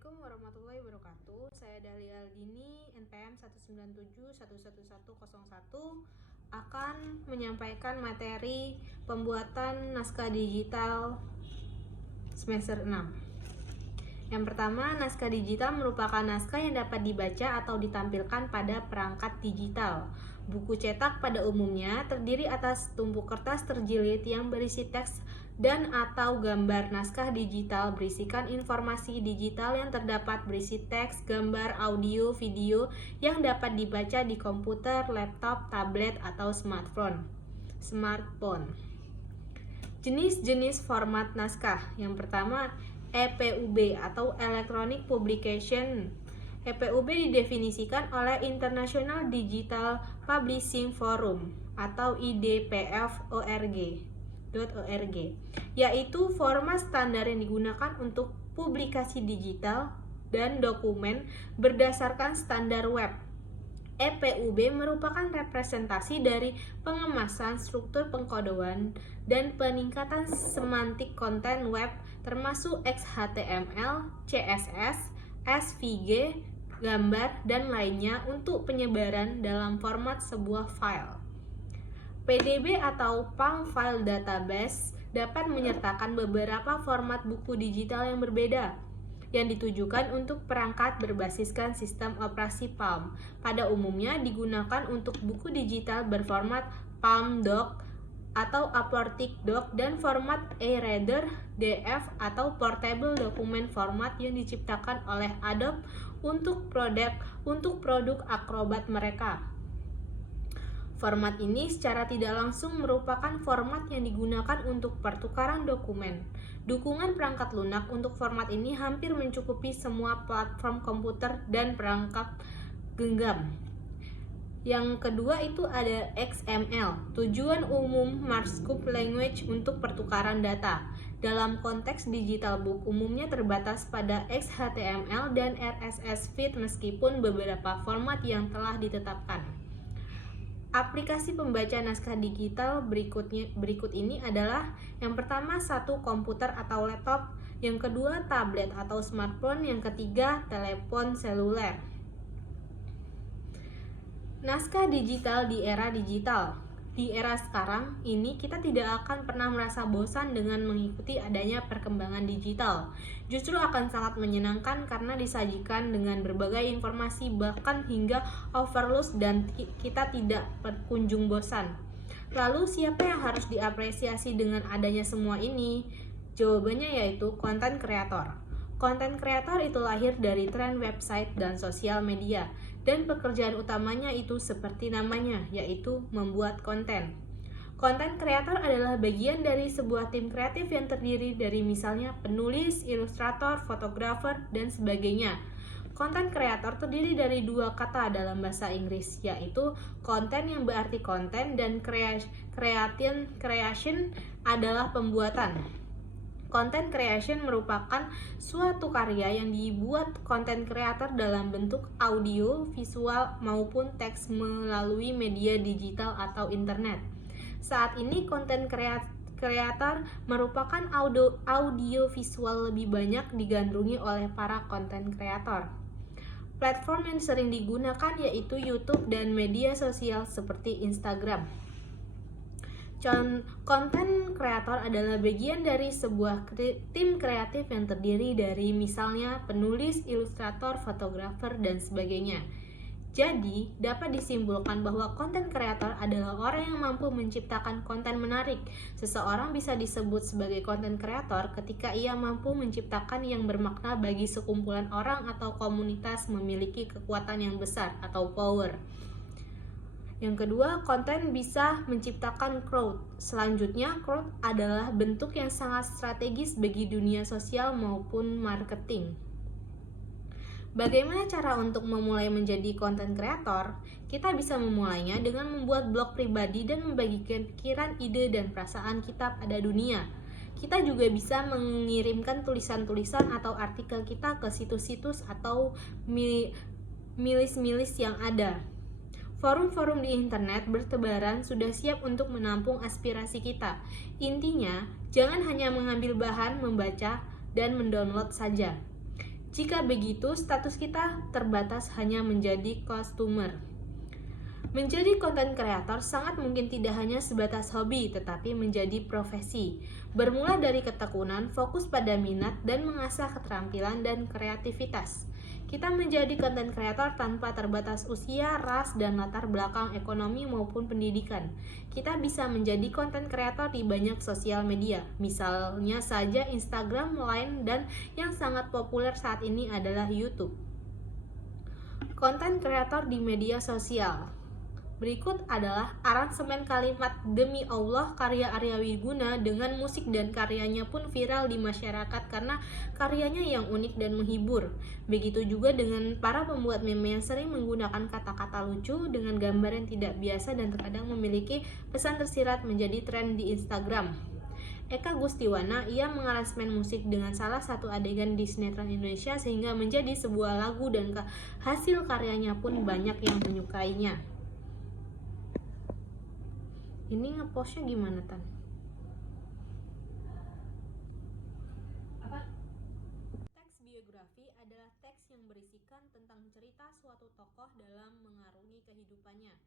Assalamualaikum warahmatullahi wabarakatuh. Saya Dahlia Aldini, NPM 197111101 akan menyampaikan materi pembuatan naskah digital semester 6. Yang pertama, naskah digital merupakan naskah yang dapat dibaca atau ditampilkan pada perangkat digital. Buku cetak pada umumnya terdiri atas tumpuk kertas terjilid yang berisi teks dan atau gambar. Naskah digital berisikan informasi digital yang terdapat berisi teks, gambar, audio, video yang dapat dibaca di komputer, laptop, tablet, atau smartphone. Jenis-jenis format naskah. Yang pertama, EPUB atau Electronic Publication. EPUB didefinisikan oleh International Digital Publishing Forum atau IDPF.org, yaitu format standar yang digunakan untuk publikasi digital dan dokumen berdasarkan standar web. EPUB merupakan representasi dari pengemasan struktur pengkodean dan peningkatan semantik konten web termasuk XHTML, CSS, SVG, gambar, dan lainnya untuk penyebaran dalam format sebuah file. PDB atau Palm File Database dapat menyertakan beberapa format buku digital yang berbeda yang ditujukan untuk perangkat berbasiskan sistem operasi Palm. Pada umumnya digunakan untuk buku digital berformat Palm Doc atau Uploaded Doc dan format e-reader, DF atau Portable Document Format yang diciptakan oleh Adobe untuk produk Acrobat mereka. Format ini secara tidak langsung merupakan format yang digunakan untuk pertukaran dokumen. Dukungan perangkat lunak untuk format ini hampir mencukupi semua platform komputer dan perangkat genggam. Yang kedua itu ada XML, tujuan umum Markup Language untuk pertukaran data. Dalam konteks digital book umumnya terbatas pada XHTML dan RSS feed meskipun beberapa format yang telah ditetapkan. Aplikasi pembaca naskah digital berikut ini adalah yang pertama satu komputer atau laptop, yang kedua tablet atau smartphone, yang ketiga telepon seluler. Naskah digital di era digital. Di era sekarang ini kita tidak akan pernah merasa bosan dengan mengikuti adanya perkembangan digital. Justru akan sangat menyenangkan karena disajikan dengan berbagai informasi bahkan hingga overload dan kita tidak berkunjung bosan. Lalu siapa yang harus diapresiasi dengan adanya semua ini? Jawabannya yaitu konten kreator. Konten kreator itu lahir dari tren website dan sosial media, dan pekerjaan utamanya itu seperti namanya, yaitu membuat konten. Konten kreator adalah bagian dari sebuah tim kreatif yang terdiri dari misalnya penulis, ilustrator, fotografer, dan sebagainya. Konten kreator terdiri dari dua kata dalam bahasa Inggris, yaitu konten yang berarti konten dan creation adalah pembuatan. Content creation merupakan suatu karya yang dibuat konten kreator dalam bentuk audio, visual, maupun teks melalui media digital atau internet. Saat ini konten kreator merupakan audio visual lebih banyak digandrungi oleh para konten kreator. Platform yang sering digunakan yaitu YouTube dan media sosial seperti Instagram. Konten kreator adalah bagian dari sebuah tim kreatif yang terdiri dari misalnya penulis, ilustrator, fotografer, dan sebagainya. Jadi, dapat disimpulkan bahwa konten kreator adalah orang yang mampu menciptakan konten menarik. Seseorang bisa disebut sebagai konten kreator ketika ia mampu menciptakan yang bermakna bagi sekumpulan orang atau komunitas memiliki kekuatan yang besar atau power. Yang kedua, konten bisa menciptakan crowd. Selanjutnya, crowd adalah bentuk yang sangat strategis bagi dunia sosial maupun marketing. Bagaimana cara untuk memulai menjadi konten kreator? Kita bisa memulainya dengan membuat blog pribadi dan membagikan pikiran, ide, dan perasaan kita pada dunia. Kita juga bisa mengirimkan tulisan-tulisan atau artikel kita ke situs-situs atau milis-milis yang ada. Forum-forum di internet bertebaran sudah siap untuk menampung aspirasi kita. Intinya, jangan hanya mengambil bahan, membaca, dan mendownload saja. Jika begitu, status kita terbatas hanya menjadi customer. Menjadi konten kreator sangat mungkin tidak hanya sebatas hobi, tetapi menjadi profesi. Bermula dari ketekunan, fokus pada minat, dan mengasah keterampilan dan kreativitas. Kita menjadi konten kreator tanpa terbatas usia, ras, dan latar belakang ekonomi maupun pendidikan. Kita bisa menjadi konten kreator di banyak sosial media, misalnya saja Instagram, Line, dan yang sangat populer saat ini adalah YouTube. Konten kreator di media sosial. Berikut adalah aransemen kalimat Demi Allah karya Arya Wiguna dengan musik dan karyanya pun viral di masyarakat karena karyanya yang unik dan menghibur. Begitu juga dengan para pembuat meme yang sering menggunakan kata-kata lucu dengan gambar yang tidak biasa dan terkadang memiliki pesan tersirat menjadi tren di Instagram. Eka Gustiwana, ia mengaransemen musik dengan salah satu adegan di sinetron Indonesia sehingga menjadi sebuah lagu dan hasil karyanya pun banyak yang menyukainya. Ini ngepostnya gimana, Tan? Teks biografi adalah teks yang berisikan tentang cerita suatu tokoh dalam mengarungi kehidupannya,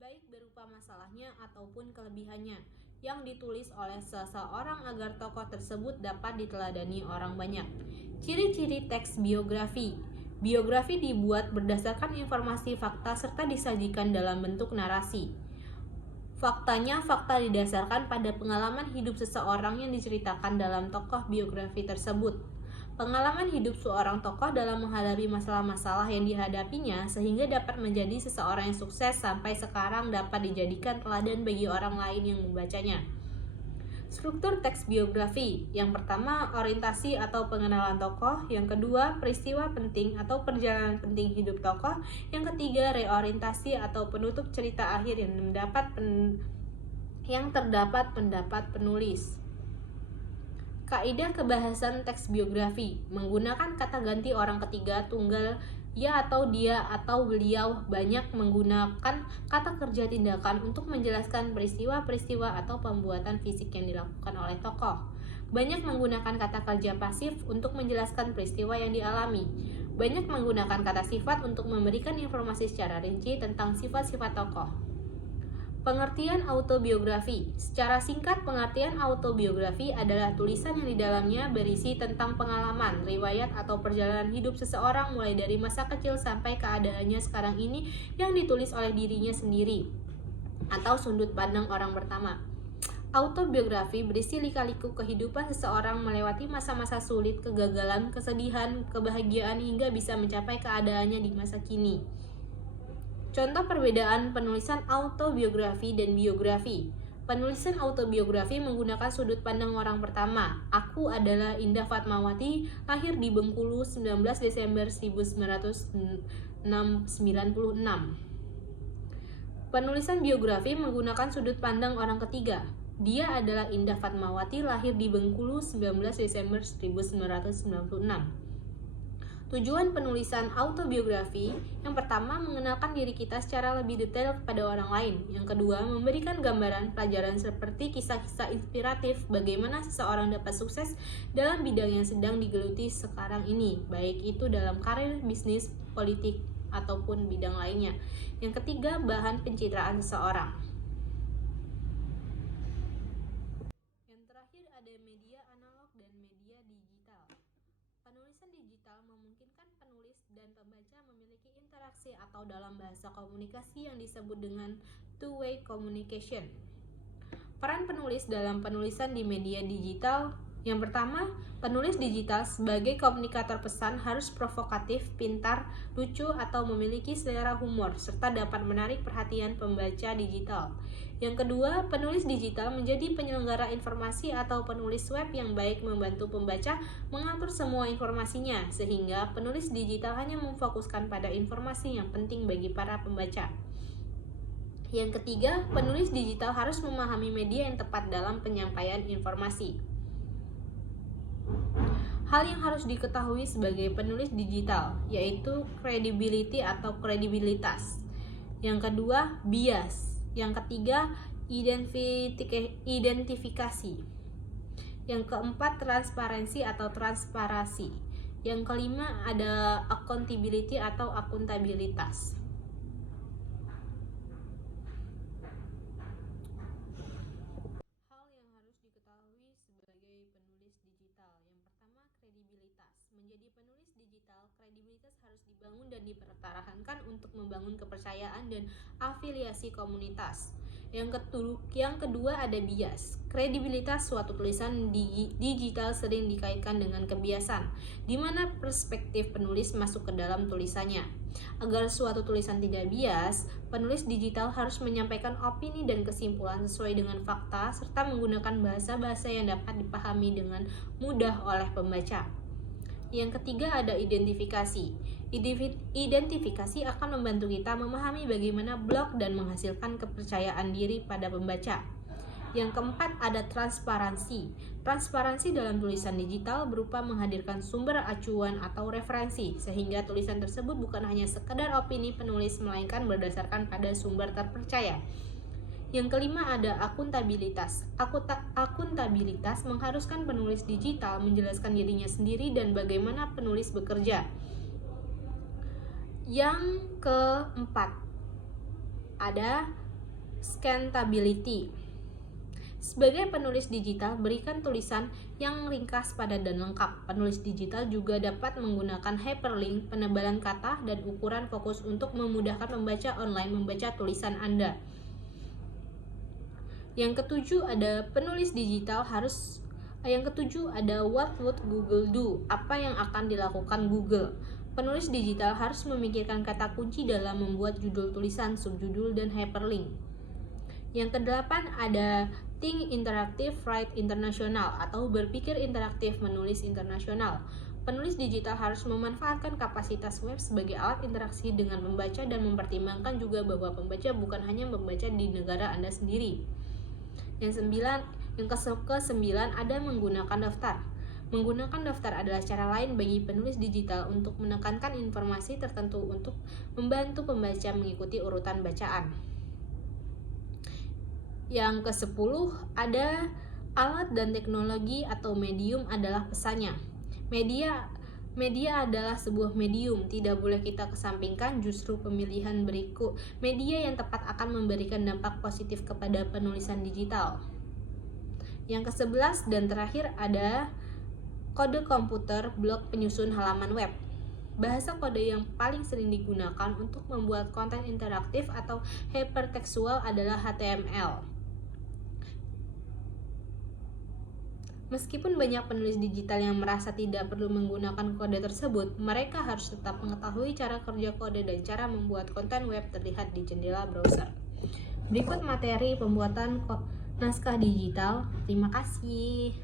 baik berupa masalahnya ataupun kelebihannya, yang ditulis oleh seseorang agar tokoh tersebut dapat diteladani orang banyak. Ciri-ciri teks biografi. Biografi dibuat berdasarkan informasi fakta serta disajikan dalam bentuk narasi. Faktanya, fakta didasarkan pada pengalaman hidup seseorang yang diceritakan dalam tokoh biografi tersebut. Pengalaman hidup seorang tokoh dalam menghadapi masalah-masalah yang dihadapinya sehingga dapat menjadi seseorang yang sukses sampai sekarang dapat dijadikan teladan bagi orang lain yang membacanya. Struktur teks biografi. Yang pertama, orientasi atau pengenalan tokoh. Yang kedua, peristiwa penting atau perjalanan penting hidup tokoh. Yang ketiga, reorientasi atau penutup cerita akhir yang terdapat pendapat penulis. Kaidah kebahasan teks biografi. Menggunakan kata ganti orang ketiga tunggal ya atau dia atau beliau, banyak menggunakan kata kerja tindakan untuk menjelaskan peristiwa-peristiwa atau pembuatan fisik yang dilakukan oleh tokoh. Banyak menggunakan kata kerja pasif untuk menjelaskan peristiwa yang dialami. Banyak menggunakan kata sifat untuk memberikan informasi secara rinci tentang sifat-sifat tokoh. Pengertian autobiografi. Secara singkat, pengertian autobiografi adalah tulisan yang di dalamnya berisi tentang pengalaman, riwayat atau perjalanan hidup seseorang mulai dari masa kecil sampai keadaannya sekarang ini yang ditulis oleh dirinya sendiri atau sudut pandang orang pertama. Autobiografi berisi lika-liku kehidupan seseorang melewati masa-masa sulit, kegagalan, kesedihan, kebahagiaan hingga bisa mencapai keadaannya di masa kini. Contoh perbedaan penulisan autobiografi dan biografi. Penulisan autobiografi menggunakan sudut pandang orang pertama. Aku adalah Indah Fatmawati, lahir di Bengkulu 19 Desember 1996. Penulisan biografi menggunakan sudut pandang orang ketiga. Dia adalah Indah Fatmawati, lahir di Bengkulu 19 Desember 1996. Tujuan penulisan autobiografi, yang pertama mengenalkan diri kita secara lebih detail kepada orang lain. Yang kedua, memberikan gambaran pelajaran seperti kisah-kisah inspiratif bagaimana seseorang dapat sukses dalam bidang yang sedang digeluti sekarang ini, baik itu dalam karir, bisnis, politik, ataupun bidang lainnya. Yang ketiga, bahan pencitraan seseorang. Yang terakhir ada media analog dan media digital. Penulisan digital memungkinkan penulis dan pembaca memiliki interaksi atau dalam bahasa komunikasi yang disebut dengan two-way communication. Peran penulis dalam penulisan di media digital. Yang pertama, penulis digital sebagai komunikator pesan harus provokatif, pintar, lucu, atau memiliki selera humor, serta dapat menarik perhatian pembaca digital. Yang kedua, penulis digital menjadi penyelenggara informasi atau penulis web yang baik membantu pembaca mengatur semua informasinya, sehingga penulis digital hanya memfokuskan pada informasi yang penting bagi para pembaca. Yang ketiga, penulis digital harus memahami media yang tepat dalam penyampaian informasi. Hal yang harus diketahui sebagai penulis digital yaitu credibility atau kredibilitas. Yang kedua, bias. Yang ketiga, identifikasi. Yang keempat, transparansi atau transparasi. Yang kelima ada accountability atau akuntabilitas. Hal yang harus diketahui sebagai penulis digital. Yang pertama, kredibilitas. Menjadi penulis digital, kredibilitas harus dibangun dan dipertahankan untuk membangun kepercayaan dan afiliasi komunitas. Yang kedua ada bias. Kredibilitas suatu tulisan digital sering dikaitkan dengan kebiasaan, di mana perspektif penulis masuk ke dalam tulisannya. Agar suatu tulisan tidak bias, penulis digital harus menyampaikan opini dan kesimpulan sesuai dengan fakta serta menggunakan bahasa-bahasa yang dapat dipahami dengan mudah oleh pembaca. Yang ketiga ada identifikasi. Identifikasi akan membantu kita memahami bagaimana blog dan menghasilkan kepercayaan diri pada pembaca. Yang keempat ada transparansi. Transparansi dalam tulisan digital berupa menghadirkan sumber acuan atau referensi, sehingga tulisan tersebut bukan hanya sekedar opini penulis, melainkan berdasarkan pada sumber terpercaya. Yang kelima ada akuntabilitas. Akuntabilitas mengharuskan penulis digital menjelaskan dirinya sendiri dan bagaimana penulis bekerja. Yang keempat ada scantability. Sebagai penulis digital, berikan tulisan yang ringkas, padat, dan lengkap. Penulis digital juga dapat menggunakan hyperlink, penebalan kata, dan ukuran fokus untuk memudahkan pembaca online membaca tulisan Anda. Yang ketujuh ada penulis digital ada what would Google do? Apa yang akan dilakukan Google? Penulis digital harus memikirkan kata kunci dalam membuat judul tulisan, subjudul, dan hyperlink. Yang kedelapan ada Think Interactive, Write International atau berpikir interaktif, menulis internasional. Penulis digital harus memanfaatkan kapasitas web sebagai alat interaksi dengan pembaca dan mempertimbangkan juga bahwa pembaca bukan hanya membaca di negara Anda sendiri. Yang kesembilan ada menggunakan daftar. Menggunakan daftar adalah cara lain bagi penulis digital untuk menekankan informasi tertentu untuk membantu pembaca mengikuti urutan bacaan. Yang ke-10 ada alat dan teknologi atau medium adalah pesannya. Media adalah sebuah medium, tidak boleh kita kesampingkan, justru pemilihan berikut media yang tepat akan memberikan dampak positif kepada penulisan digital. Yang ke-11 dan terakhir ada kode komputer, blok penyusun halaman web. Bahasa kode yang paling sering digunakan untuk membuat konten interaktif atau hypertekstual adalah HTML. Meskipun banyak penulis digital yang merasa tidak perlu menggunakan kode tersebut, mereka harus tetap mengetahui cara kerja kode dan cara membuat konten web terlihat di jendela browser. Berikut materi pembuatan naskah digital. Terima kasih.